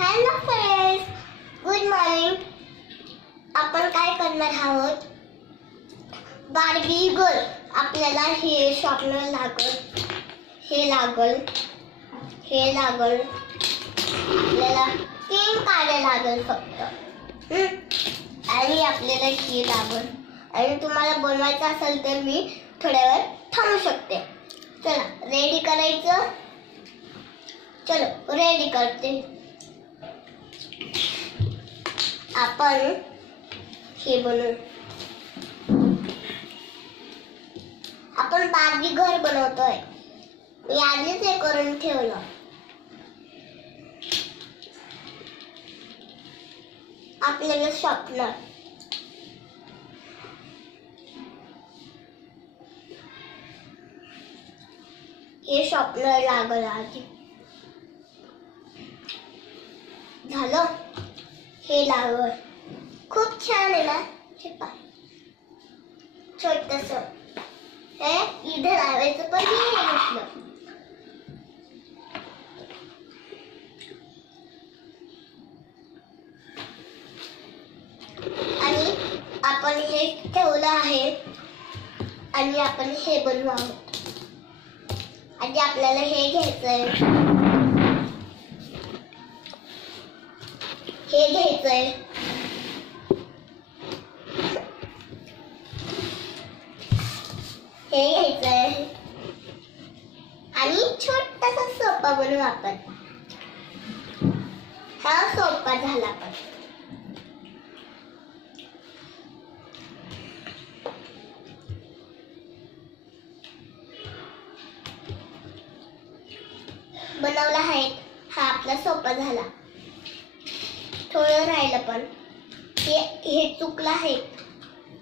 Hello friends, good morning. आपण काय करणार आहोत? Barbie girl. आपल्याला हे शॉर्पनर लागल, हे लागल, हे लागल. आपल्याला 3 काड्या लागल फक्त. आणि आपल्याला हे लागल. आणि तुम्हाला बनवायचं असेल तर मी थोड्या वेळ थांबू शकते. चला रेडी करायचं. चलो रेडी करते. आपण हे बनवू. आपण बार्बी घर बनवतोय. मी आधीच हे करून ठेवलं. आपल्याला शॉर्पनर, हे शॉर्पनर लागल आधी. झालं. हे लागल. खूप छान आहे ना. हे पहा, छोटस हे इधर लावायचं. पण हे घेतलं. आणि आपण हे ठेवलं आहे. आणि आपण हे बनवू आहोत. आधी आपल्याला हे घ्यायचंय, हे घ्यायचंय. हे घ्यायचंय आणि छोटासा सोपा बनवू आपण. हा सोपा झाला. पण बनवला आहे. हा आपला सोपा झाला. थोडं राहिलं पण हे चुकलं आहे.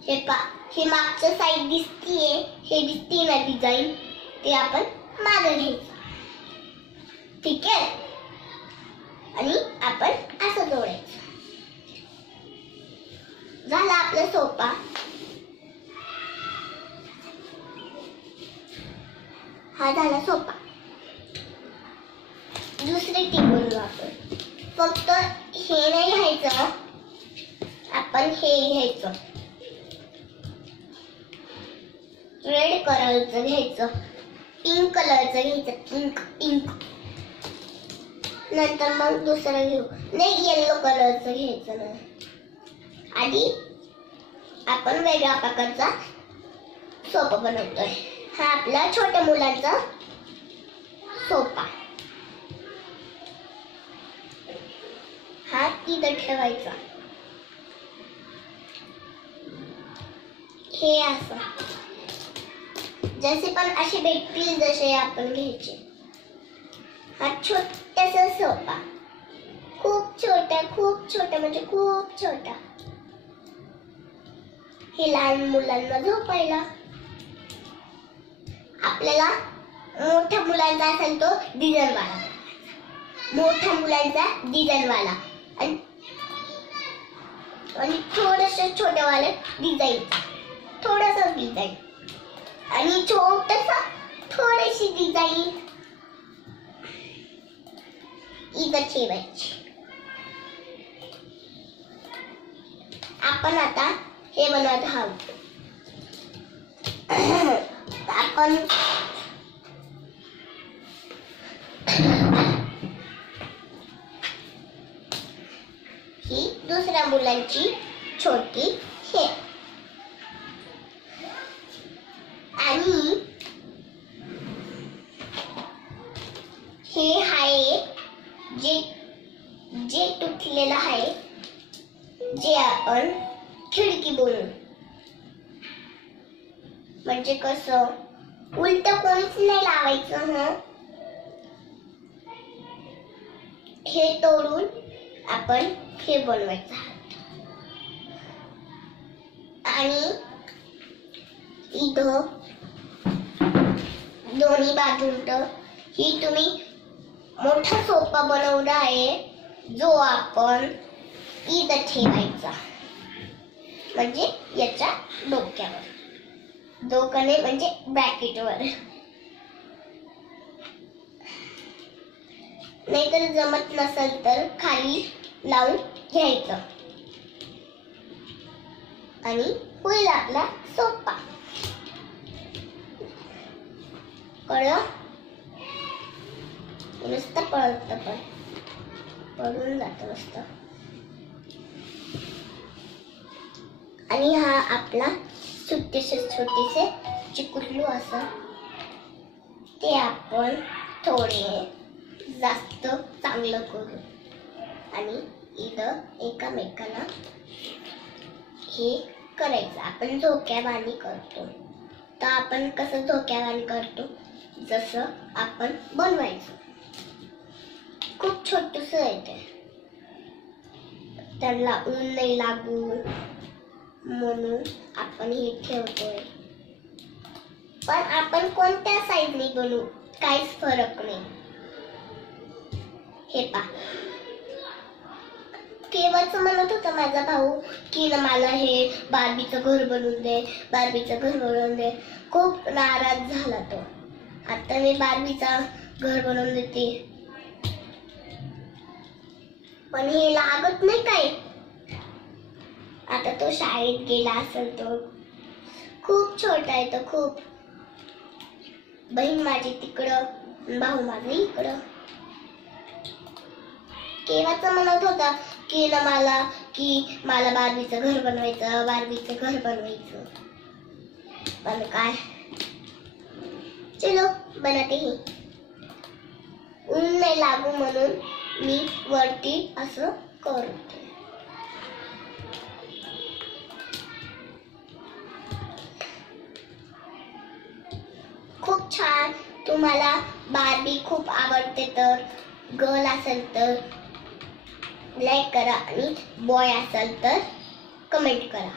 हे पा, हे मागचं साईड दिसतीये, हे दिसते ना डिझाईन, ते आपण मागे घ्यायचं. ठीक आहे. आणि आपण असं जोडायचं. झाला आपला सोपा. हा झाला सोपा. दुसरी टीप बनवू आपण. फक्त हे नाही घ्यायचं, आपण हे घ्यायचं. रेड कलरचं घ्यायचं, पिंक कलरचं घ्यायचं. पिंक नंतर मग दुसरं घेऊ. नाही, येलो कलरचं घ्यायचं ना. आधी आपण वेगळ्या प्रकारचा सोपा बनवतोय. हा आपला छोट्या मुलांचा सोपा. हा तिथं ठेवायचा. हे असं जसे पण असे भेटतील जसे आपण घ्यायचे. हा छोटासा सोपा. खूप छोटा म्हणजे खूप छोटा. हे लहान मुलांना झोपायला. आपल्याला मोठ्या मुलांचा असेल तो डिझाईन वाला. मोठ्या मुलांचा डिझाईन वाला. आणि थोडस छोट्यावाले डिझाईन. थोडासा डिझाईन आणि छोटसा थोडीशी डिझाईन इथं ठेवायची. आपण आता हे बनवत आहोत. आपण ही दुसऱ्या मुलांची छोटी हे. आणि हे आहे जे तुटलेलं आहे, जे आपण खिडकी बनवू. म्हणजे कसं उलट कोणीच नाही लावायचं. हे तोडून आपण हे बनवायचं. आणि इथं दोन्ही बाजूंत ही तुम्ही मोठा सोपा बनवला आहे, जो आपण इथं ठेवायचा. म्हणजे याच्या डोक्यावर. डोक्याने म्हणजे ब्रॅकेटवर. नाहीतर जमत नसेल तर खाली लावून घ्यायचं आणि होईल आपला सोपा. कळलं? नुसतं पडून जातं नुसतं. आणि हा आपला छोटेसे चिकुल्लू असं ते आपण थोडे जास्त चांगलं करू आणि इथं एकामेकाला हे करायचं. आपण धोक्यावानी करतो. तर आपण कसं धोक्यावानी करतो? जसं आपण बनवायचं. खूप छोटस आहे ते. त्याला ऊन नाही लागू म्हणून आपण हे ठेवतोय. पण आपण कोणत्या साईजने बनवू काहीच फरक नाही. हे पहा, केव्हाच म्हणत होता माझा भाऊ की मला हे बार्बीचं घर बनवून दे. खूप नाराज झाला तो. आता मी बार्बीचा घर बनवून देते, पण हे लागत नाही काय. आता तो शाळेत गेला असेल. तो खूप छोटा आहे. तो खूप. बहीण माझी तिकडं, भाऊ माझं इकडं. केव्हाच म्हणत होता की मला बार्बीचं घर बनवायचं. पण काय, चलो बनते ही. ऊन नाही लागू म्हणून मी वरती असं करते. खूप छान. तुम्हाला बार्बी खूप आवडते तर गर्ल असेल तर लाईक करा आणि बॉय असेल तर कमेंट करा.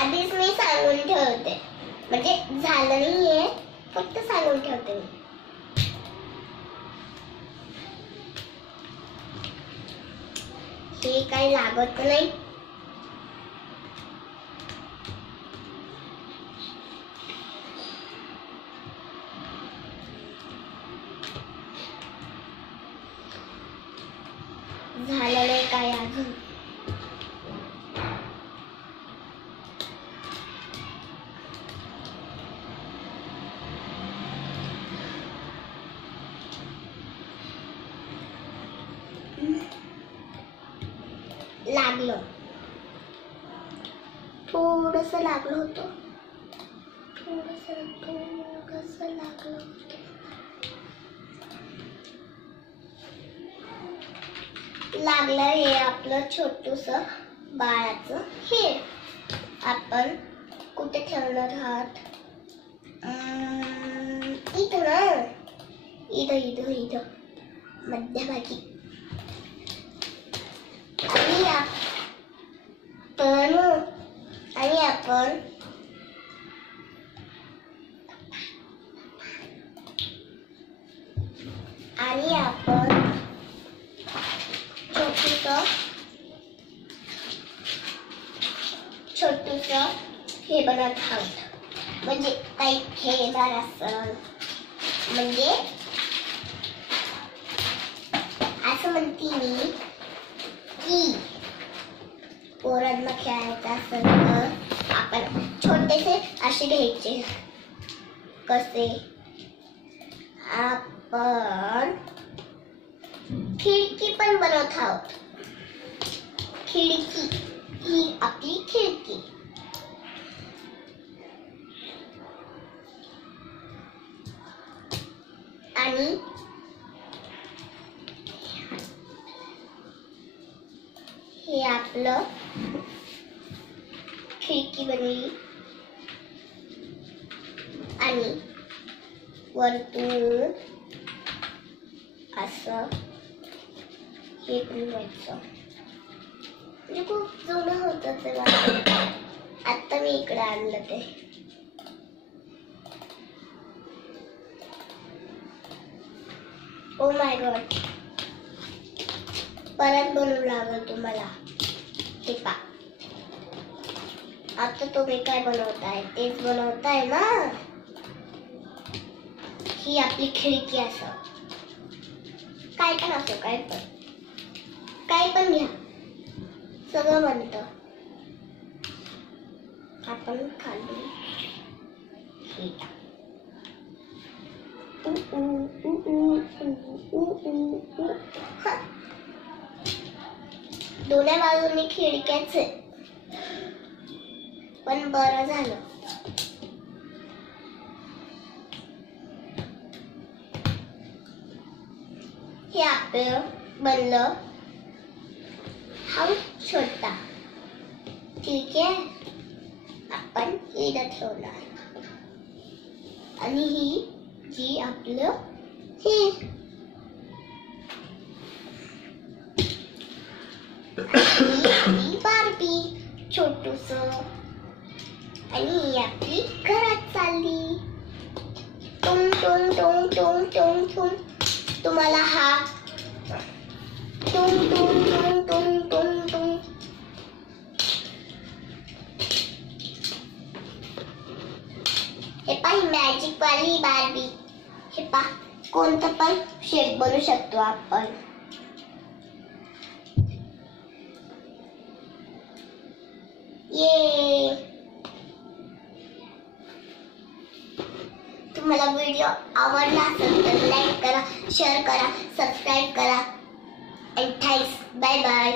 आधीच मी सांगून ठेवते, म्हणजे झालं नाहीये, फक्त सांगून ठेवते मी. हे काही लागत नाही. झालं नाही काय अजून. लागलं, थोडस लागलं होतं. लागलं. हे आपलं छोटूस बाळाचं हे आपण कुठे ठेवणार आहात? इथं ना, इथं मध्यभागी. आणि आपण छोटूस हे बनवत आहोत. म्हणजे काही खेळणार असेल, म्हणजे असं म्हणते मी की पोरांना खेळायचं असेल तर आपण छोटेसे असे घ्यायचे. कसे? आपण खिडकी पण बनवत आहोत. खिडकी ही आपली खिडकी. आणि हे आपलं खिडकी बनली. आणि वरतून असं हे बनवायचं. म्हणजे खूप जुनं होतं ते. आता मी इकडे आणलं ते. ओ माय गॉड, परत बनवू लागल तुम्हाला. हे पा, आता तुम्ही काय बनवताय? तेच बनवताय ना. ही आपली खिडकी असं. काय पण असो, काय पण घ्या, सगळं बनतं. आपण खाली दोन्ही बाजूनी खिडक्याच आहे, पण बरं झालं. हे आपलं बनलं हाऊस छोटा. ठीक आहे, आपण इथं ठेवणार. आणि ही जी आपलं ही आपली बार्बी छोटूस, आणि ही आपली घरात चालली. टुम टुम टुम टुम टुम टुम. तुम्हाला हा टुम टुम टुम टुम टुम टुम. हे पहा, ही मॅजिक वाली बार्बी. हे पहा, कोणतं पण शेप बनवू शकतो आपण. ये, तुम्हाला व्हिडिओ आवडला असेल तर लाईक करा, शेअर करा, सबस्क्राईब करा. आणि थँक्स. Bye bye.